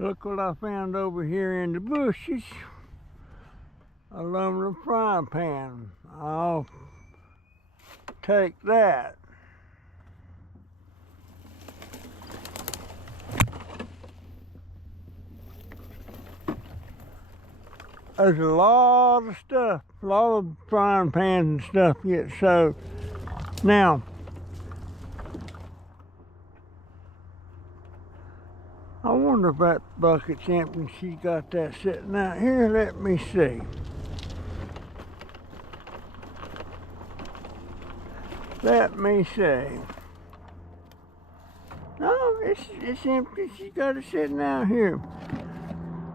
Look what I found over here in the bushes. A aluminum frying pan. I'll take that. There's a lot of stuff, a lot of frying pans and stuff get soaked. Now, I wonder if that bucket's empty and she's got that sitting out here. Let me see. Let me see. No, it's empty. She's got it sitting out here.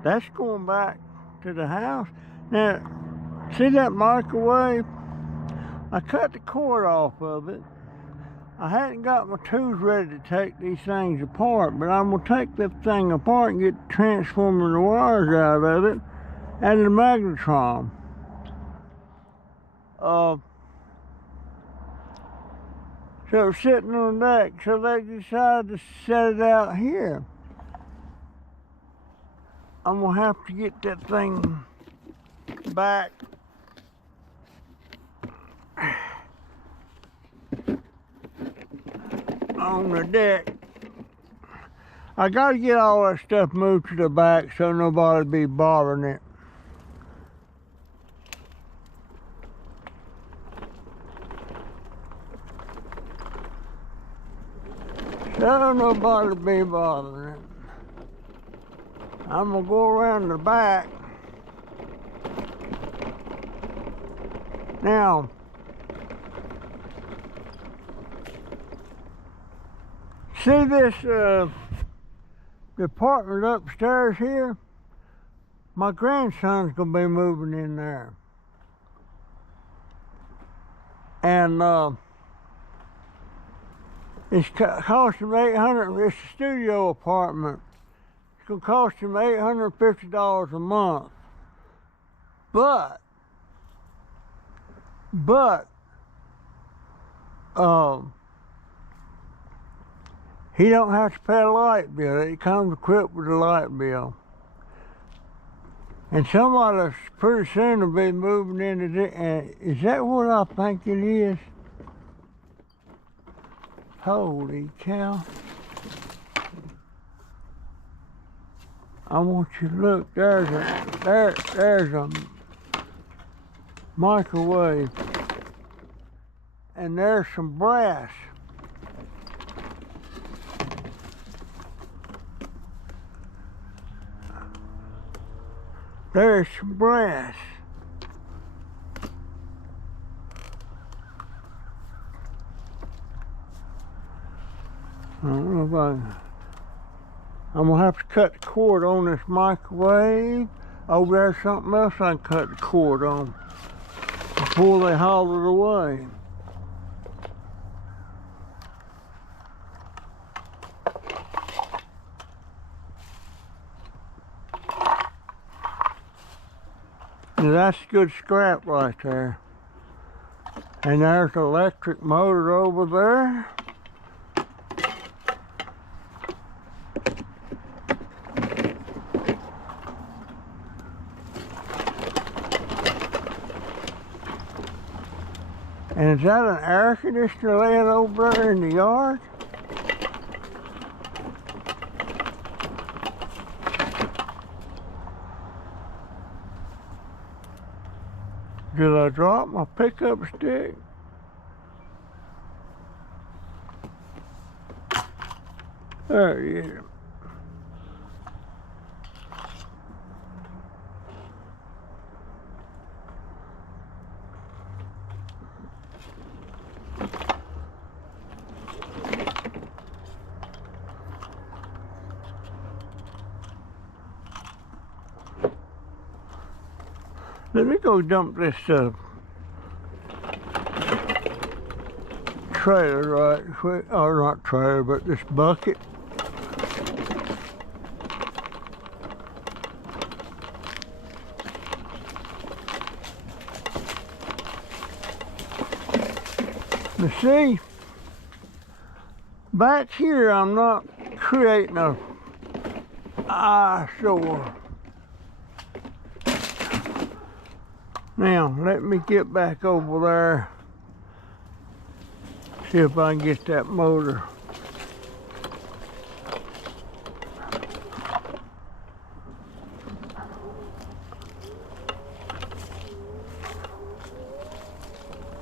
That's going back to the house. Now, see that microwave? I cut the cord off of it. I hadn't got my tools ready to take these things apart, but I'm gonna take this thing apart and get the transformer and the wires out of it and the magnetron. So it's sitting on the deck, so they decided to set it out here. I'm gonna have to get that thing back on the deck. I gotta get all that stuff moved to the back so nobody be bothering it. So nobody be bothering it. I'm gonna go around the back. Now, see this department upstairs here? My grandson's gonna be moving in there. And it's costing $800, it's a studio apartment. It's gonna cost him $850 a month. But he don't have to pay a light bill. It comes equipped with a light bill. And somebody pretty soon will be moving into this. Is that what I think it is? Holy cow. I want you to look, there's a microwave. And there's some brass. There's some brass. I don't know if I'm gonna have to cut the cord on this microwave. Over there's something else I can cut the cord on before they haul it away. Now that's good scrap right there. And there's the electric motor over there. And is that an air conditioner laying over there in the yard? Did I drop my pickup stick? There he is. Let me go dump this trailer right quick, or not trailer, but this bucket. You see, back here I'm not creating a eyesore. Now, let me get back over there. See if I can get that motor.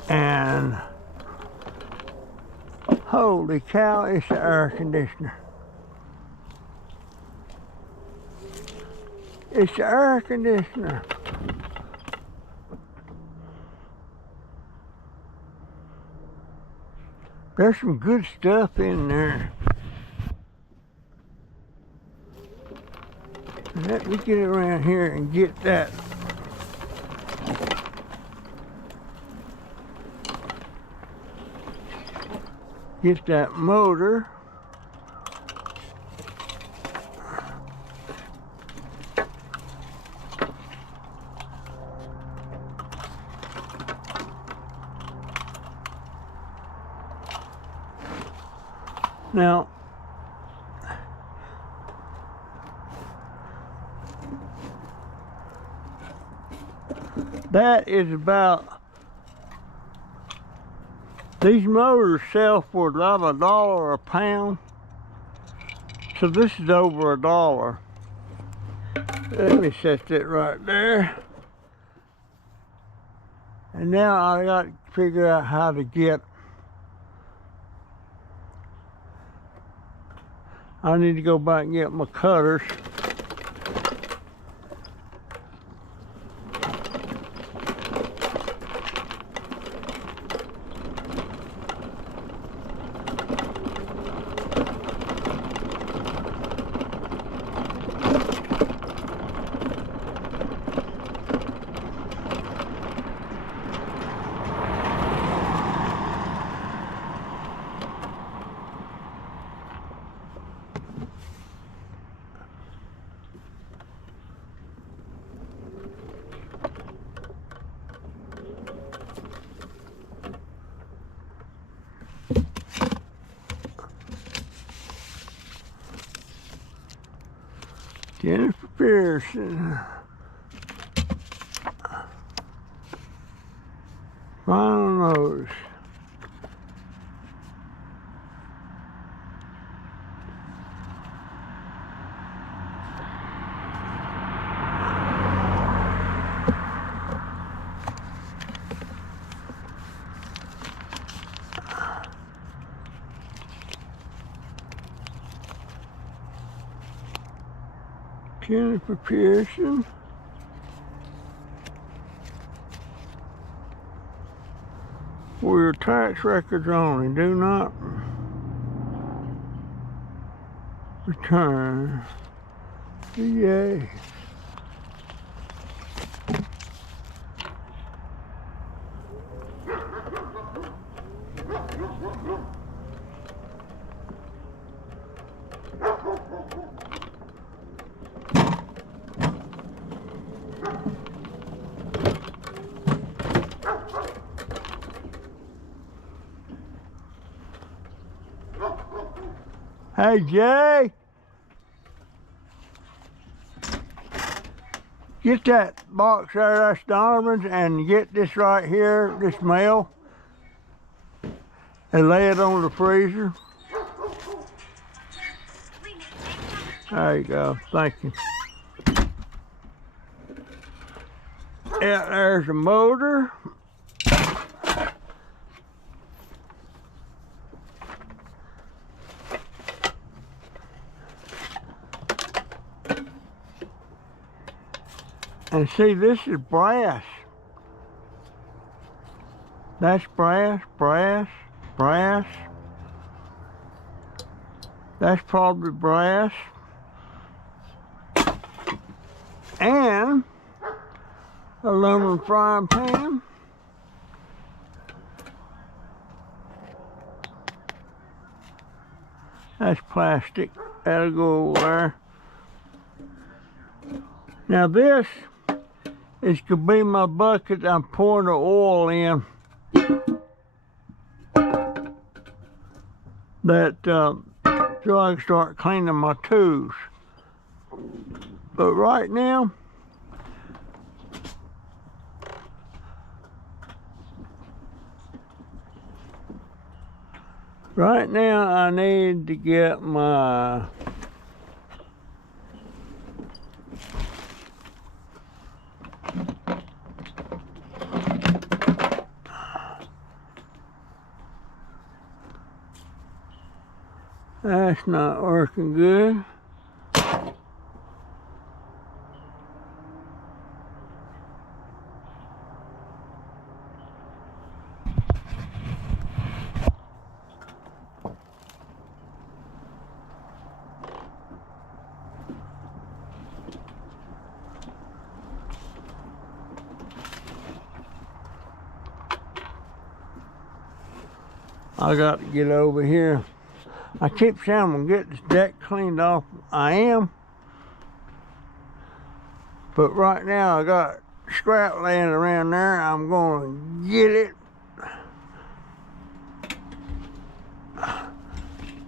And holy cow, it's the air conditioner. It's the air conditioner. There's some good stuff in there. Let me get around here and get that. Get that motor. Now, that is about, these motors sell for about $1 a pound. So this is over $1. Let me set that right there. And now I got to figure out how to get, I need to go back and get my cutters. Jennifer Pearson. Final nose. Jennifer Pearson. For your tax records only, do not return VA. Hey, Jay, get that box there, that's Donovan's, and get this right here, this mail, and lay it on the freezer. There you go, thank you. Yeah, there's a motor. And see, this is brass. That's brass, brass, brass. That's probably brass. And aluminum frying pan. That's plastic. That'll go over there. Now this is could be my bucket I'm pouring the oil in. That so I can start cleaning my tools. But right now, I need to get my that's not working good. I got to get over here. I keep saying I'm gonna get this deck cleaned off. I am. But right now I got scrap laying around there. I'm gonna get it.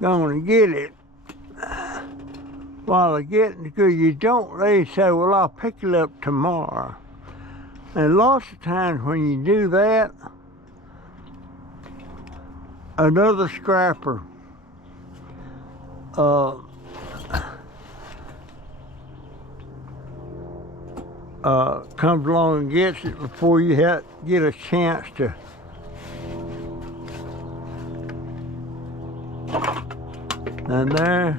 Gonna get it while I get it, because you don't really say, well, I'll pick it up tomorrow. And lots of times when you do that, another scrapper comes along and gets it before you get a chance to. And there.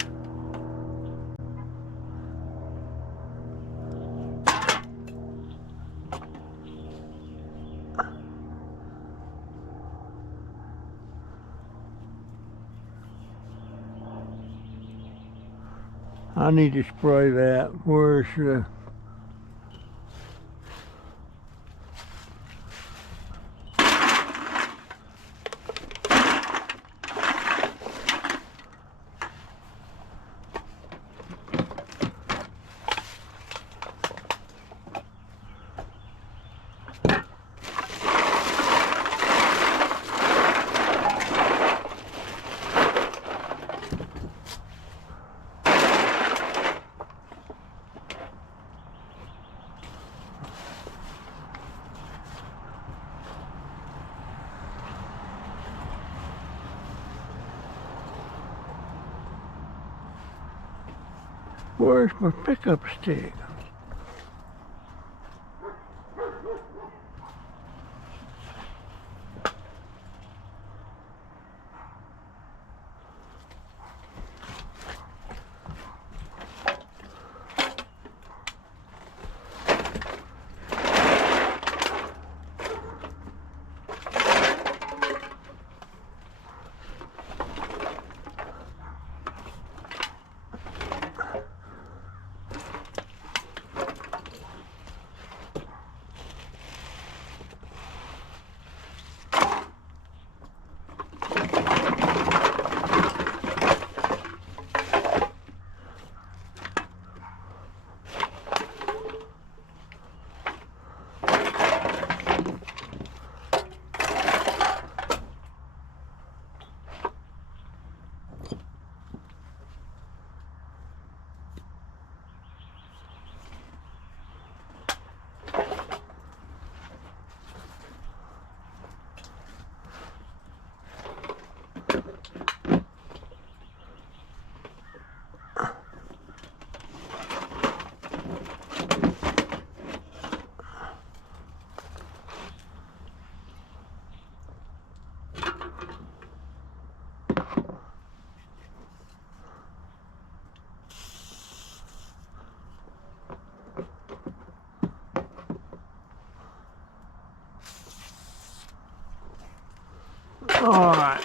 I need to spray that. Where's the... Where's my pickup stick? All right.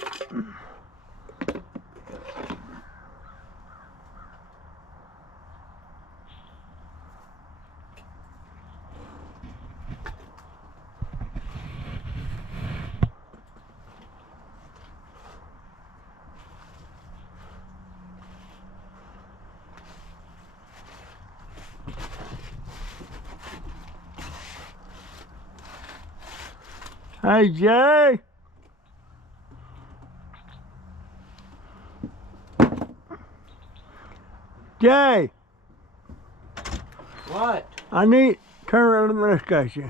Hey, Jay. Jay. What? Turn around, let me look at you.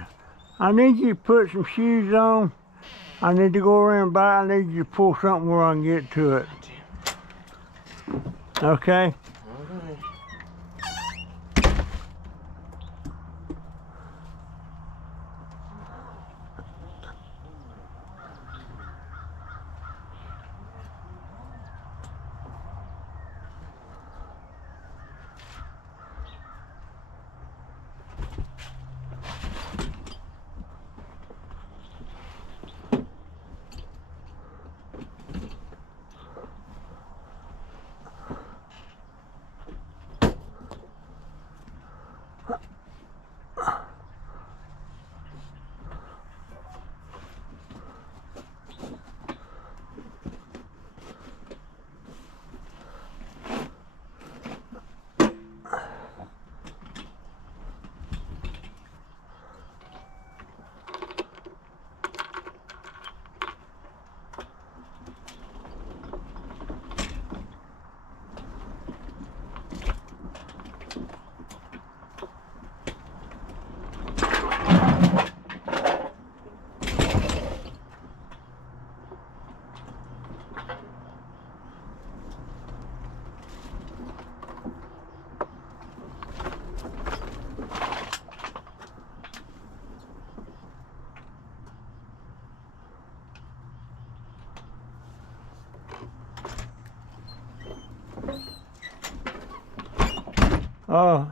I need you to put some shoes on. I need to go around by. I need you to pull something where I can get to it. Okay? Okay.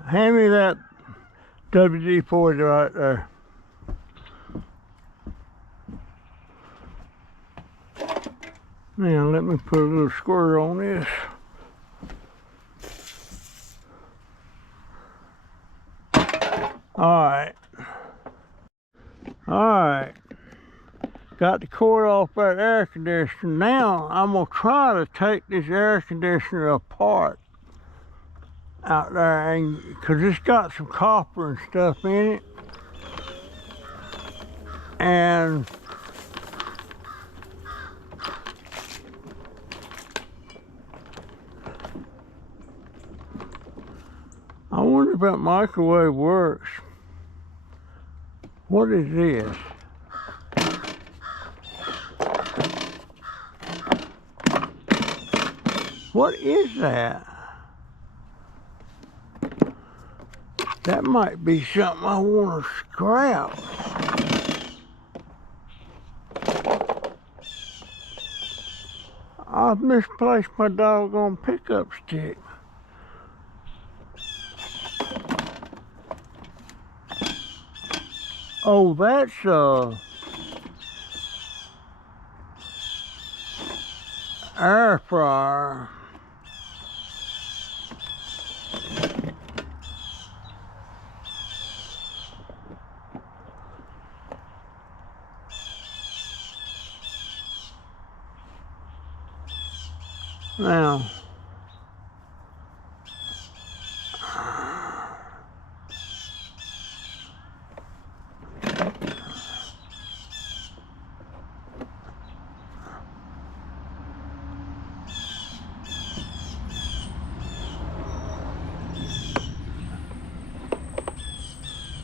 Hand me that WD-40 right there. Now let me put a little squirt on this. Alright. Alright. Got the cord off that air conditioner. Now I'm going to try to take this air conditioner apart out there, and because it's got some copper and stuff in it. And I wonder if that microwave works. What is this? What is that? That might be something I want to scrap. I've misplaced my doggone pickup stick. Oh, that's air fryer. Now,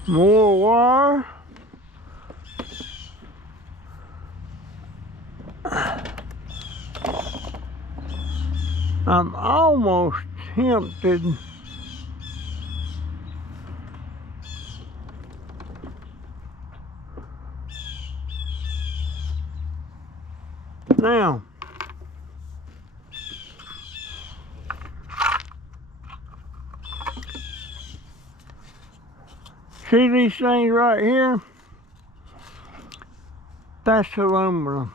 more wire. I'm almost tempted now. See these things right here? That's aluminum.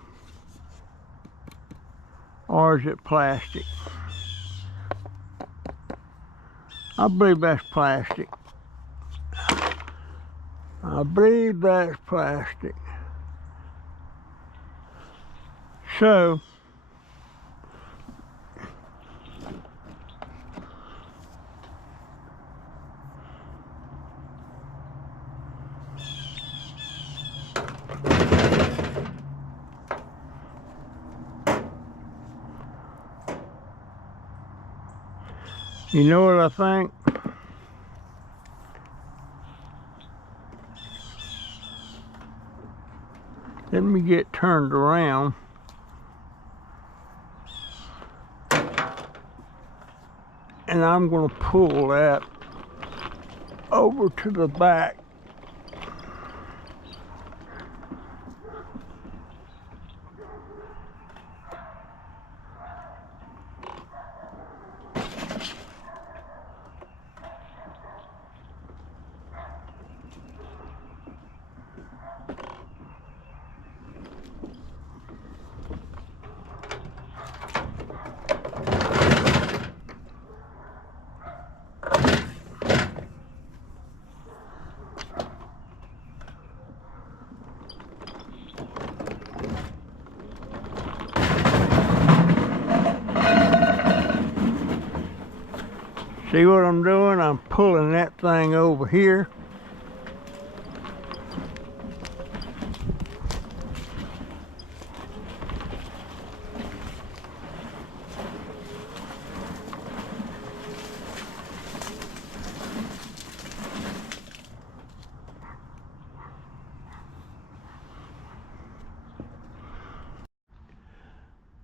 Or is it plastic? I believe that's plastic. I believe that's plastic. So, you know what I think? let me get turned around. And I'm going to pull that over to the back. See what I'm doing? I'm pulling that thing over here.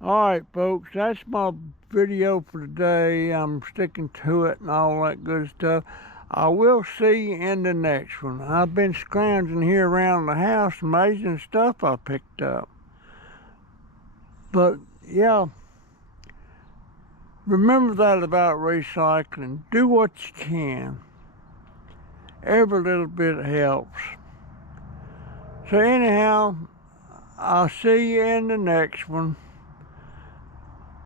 Alright folks, that's my video for today. I'm sticking to it and all that good stuff. I will see you in the next one. I've been scrounging here around the house, amazing stuff I picked up. But yeah, remember that about recycling. Do what you can. Every little bit helps. So anyhow, I'll see you in the next one.